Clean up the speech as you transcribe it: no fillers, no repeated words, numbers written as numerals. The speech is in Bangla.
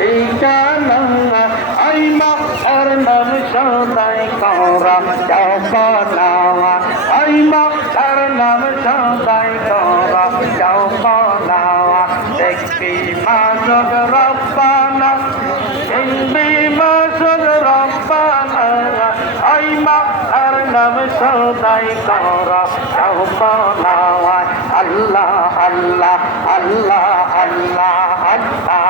ঠিকানা আই মা আর নাম সদাই করা যাওনা আই মা আর নাম সদাই করা যাওনা দেখবি মাসুদ রব্বানা দেখবি মাসুদ রব্বানা আই মা আর নাম সদাই করা যাওনা আল্লাহ আল্লাহ আল্লাহ আল্লাহ আল্লাহ